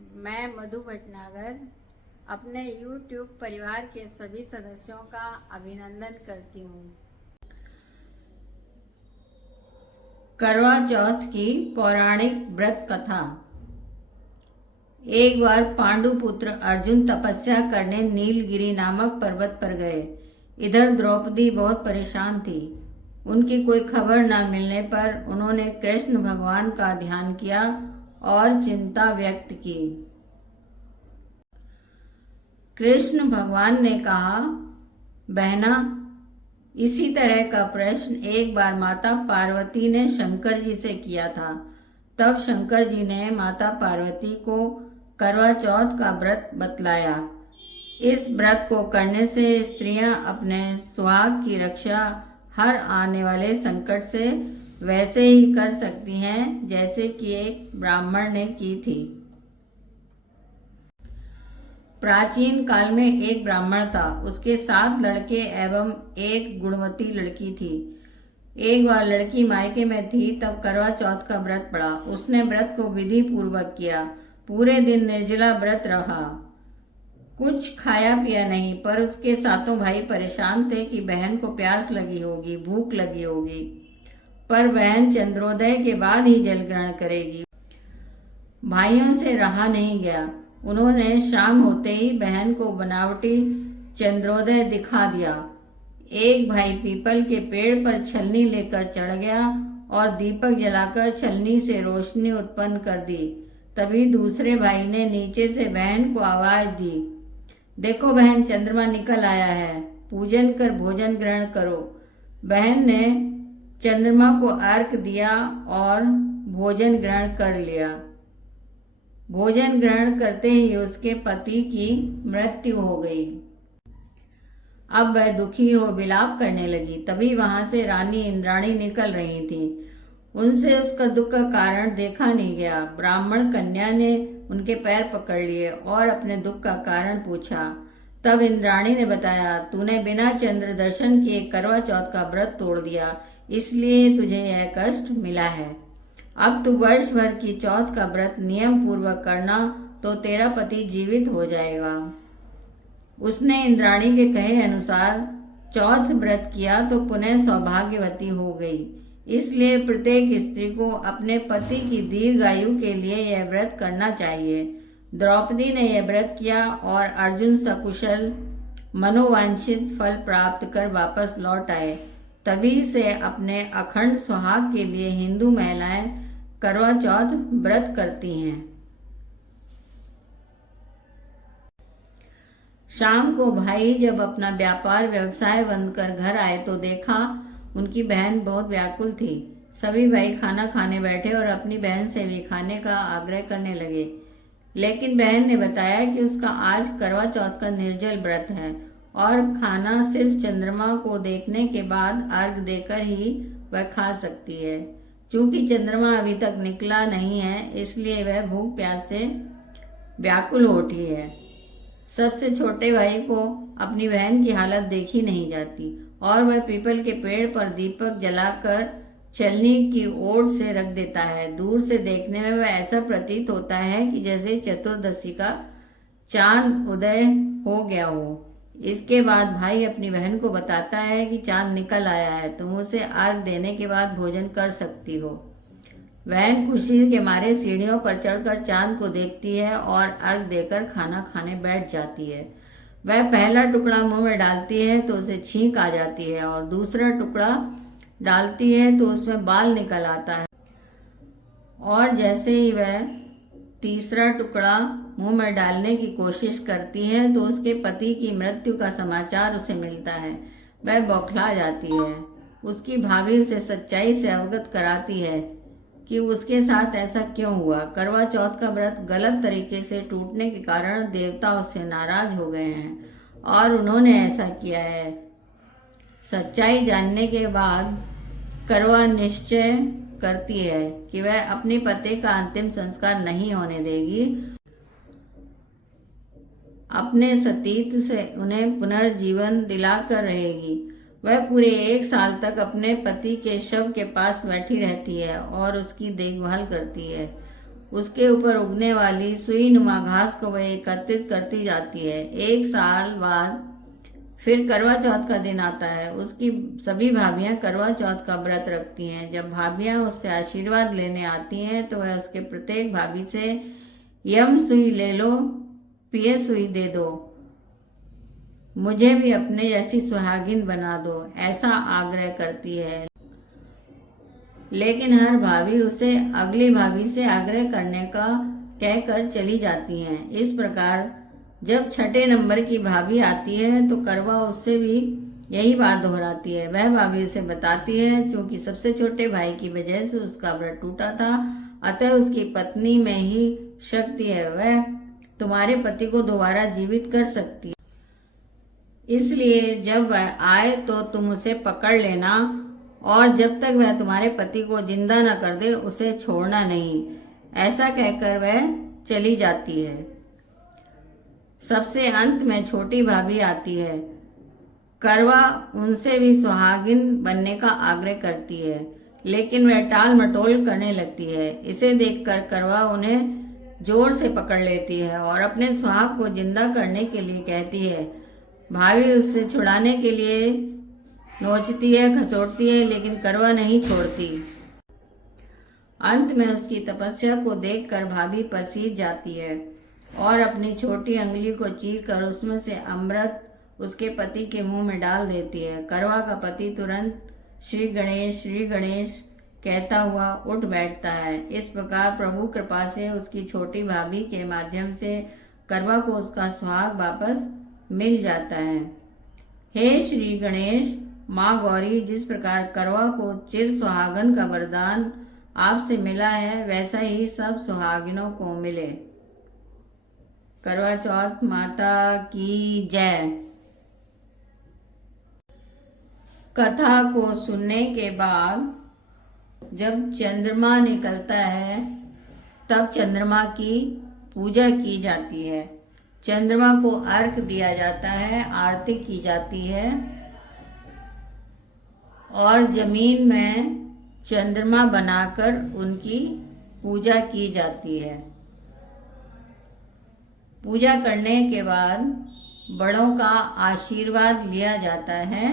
मैं मधु भटनागर अपने YouTube परिवार के सभी सदस्यों का अभिनंदन करती हूँ। करवा चौथ की पौराणिक व्रत कथा। एक बार पांडु पुत्र अर्जुन तपस्या करने नीलगिरी नामक पर्वत पर गए। इधर द्रौपदी बहुत परेशान थी। उनकी कोई खबर न मिलने पर उन्होंने कृष्ण भगवान का ध्यान किया और चिंता व्यक्त की। कृष्ण भगवान ने कहा, बहना, इसी तरह का प्रश्न एक बार माता पार्वती ने शंकर जी से किया था। तब शंकर जी ने माता पार्वती को करवा चौथ का व्रत बतलाया। इस व्रत को करने से स्त्रियां अपने सुहाग की रक्षा हर आने वाले संकट से वैसे ही कर सकती हैं जैसे कि एक ब्राह्मण ने की थी। प्राचीन काल में एक ब्राह्मण था। उसके 7 लड़के एवं एक गुणवती लड़की थी। एक बार लड़की मायके में थी, तब करवा चौथ का व्रत पड़ा। उसने व्रत को विधि पूर्वक किया। पूरे दिन निर्जला व्रत रहा, कुछ खाया पिया नहीं। पर उसके 7 भाई परेशान थे कि बहन को प्यास लगी होगी, भूख लगी होगी, पर बहन चंद्रोदय के बाद ही जल ग्रहण करेगी। भाइयों से रहा नहीं गया। उन्होंने शाम होते ही बहन को बनावटी चंद्रोदय दिखा दिया। एक भाई पीपल के पेड़ पर छलनी लेकर चढ़ गया और दीपक जलाकर छलनी से रोशनी उत्पन्न कर दी। तभी दूसरे भाई ने नीचे से बहन को आवाज दी, देखो बहन, चंद्रमा निकल आया है, पूजन कर भोजन ग्रहण करो। बहन ने चंद्रमा को अर्घ दिया और भोजन ग्रहण कर लिया। भोजन ग्रहण करते ही उसके पति की मृत्यु हो गई। अब वह दुखी हो विलाप करने लगी। तभी वहां से रानी इंद्राणी निकल रही थी। उनसे उसका दुख का कारण देखा नहीं गया। ब्राह्मण कन्या ने उनके पैर पकड़ लिए और अपने दुख का कारण पूछा। तब इंद्राणी ने बताया, तूने बिना चंद्र दर्शन किए करवा चौथ का व्रत तोड़ दिया, इसलिए तुझे यह कष्ट मिला है। अब तू वर्ष भर की चौथ का व्रत नियम पूर्वक करना, तो तेरा पति जीवित हो जाएगा। उसने इंद्राणी के कहे अनुसार चौथ व्रत किया तो पुनः सौभाग्यवती हो गई। इसलिए प्रत्येक स्त्री को अपने पति की दीर्घायु के लिए यह व्रत करना चाहिए। द्रौपदी ने यह व्रत किया और अर्जुन सकुशल मनोवांछित फल प्राप्त कर वापस लौट आए। तभी से अपने अखंड सुहाग के लिए हिंदू महिलाएं करवा चौथ व्रत करती हैं। शाम को भाई जब अपना व्यापार व्यवसाय बंद कर घर आए तो देखा उनकी बहन बहुत व्याकुल थी। सभी भाई खाना खाने बैठे और अपनी बहन से भी खाने का आग्रह करने लगे, लेकिन बहन ने बताया कि उसका आज करवा चौथ का निर्जल व्रत है और खाना सिर्फ चंद्रमा को देखने के बाद अर्घ देकर ही वह खा सकती है। चूंकि चंद्रमा अभी तक निकला नहीं है, इसलिए वह भूख प्यास से व्याकुल हो उठी है। सबसे छोटे भाई को अपनी बहन की हालत देखी नहीं जाती और वह पीपल के पेड़ पर दीपक जलाकर छलनी की ओर से रख देता है। दूर से देखने में वह ऐसा प्रतीत होता है कि जैसे चतुर्दशी का चांद उदय हो गया हो। इसके बाद भाई अपनी बहन को बताता है कि चांद निकल आया है, तुम उसे अर्घ देने के बाद भोजन कर सकती हो। बहन खुशी के मारे सीढ़ियों पर चढ़कर चांद को देखती है और अर्घ देकर खाना खाने बैठ जाती है। वह पहला टुकड़ा मुंह में डालती है तो उसे छींक आ जाती है और दूसरा टुकड़ा डालती है तो उसमें बाल निकल आता है और जैसे ही वह तीसरा टुकड़ा मुंह में डालने की कोशिश करती है तो उसके पति की मृत्यु का समाचार उसे मिलता है। वह बौखला जाती है। उसकी भाभी उसे सच्चाई से अवगत कराती है कि उसके साथ ऐसा क्यों हुआ। करवा चौथ का व्रत गलत तरीके से टूटने के कारण देवता उससे नाराज हो गए हैं और उन्होंने ऐसा किया है। सच्चाई जानने के बाद करवा निश्चय करती है कि वह अपने पति का अंतिम संस्कार नहीं होने देगी। अपने सतीत्व से उन्हें पुनर्जीवन दिलाकर रहेगी। वह पूरे 1 साल तक अपने पति के शव के पास बैठी रहती है और उसकी देखभाल करती है। उसके ऊपर उगने वाली सुई नुमा घास को वह एकत्रित करती जाती है। 1 साल बाद फिर करवा चौथ का दिन आता है। उसकी सभी भाभियां करवा चौथ का व्रत रखती हैं। जब भाभियां उससे आशीर्वाद लेने आती हैं तो वह उसके प्रत्येक भाभी से यम सुई ले लो, पिए सुई दे दो, मुझे भी अपने जैसी सुहागिन बना दो, ऐसा आग्रह करती है। लेकिन हर भाभी उसे अगली भाभी से आग्रह करने का कहकर चली जाती हैं। इस प्रकार जब छठे नंबर की भाभी आती है तो करवा उससे भी यही बात दोहराती है। वह भाभी उसे बताती है क्योंकि सबसे छोटे भाई की वजह से उसका व्रत टूटा था, अतः उसकी पत्नी में ही शक्ति है, वह तुम्हारे पति को दोबारा जीवित कर सकती है। इसलिए जब वह आए तो तुम उसे पकड़ लेना और जब तक वह तुम्हारे पति को जिंदा न कर दे उसे छोड़ना नहीं। ऐसा कहकर वह चली जाती है। सबसे अंत में छोटी भाभी आती है। करवा उनसे भी सुहागिन बनने का आग्रह करती है, लेकिन वह टाल मटोल करने लगती है। इसे देखकर करवा उन्हें जोर से पकड़ लेती है और अपने सुहाग को जिंदा करने के लिए कहती है। भाभी उससे छुड़ाने के लिए नोचती है, खसोटती है, लेकिन करवा नहीं छोड़ती। अंत में उसकी तपस्या को देखकर भाभी पसीज जाती है और अपनी छोटी अंगुली को चीरकर उसमें से अमृत उसके पति के मुंह में डाल देती है। करवा का पति तुरंत श्री गणेश कहता हुआ उठ बैठता है। इस प्रकार प्रभु कृपा से उसकी छोटी भाभी के माध्यम से करवा को उसका सुहाग वापस मिल जाता है। हे श्री गणेश, माँ गौरी, जिस प्रकार करवा को चिर सुहागन का वरदान आपसे मिला है वैसा ही सब सुहागिनों को मिले। करवा चौथ माता की जय। कथा को सुनने के बाद जब चंद्रमा निकलता है तब चंद्रमा की पूजा की जाती है। चंद्रमा को अर्घ दिया जाता है, आरती की जाती है और जमीन में चंद्रमा बनाकर उनकी पूजा की जाती है। पूजा करने के बाद बड़ों का आशीर्वाद लिया जाता है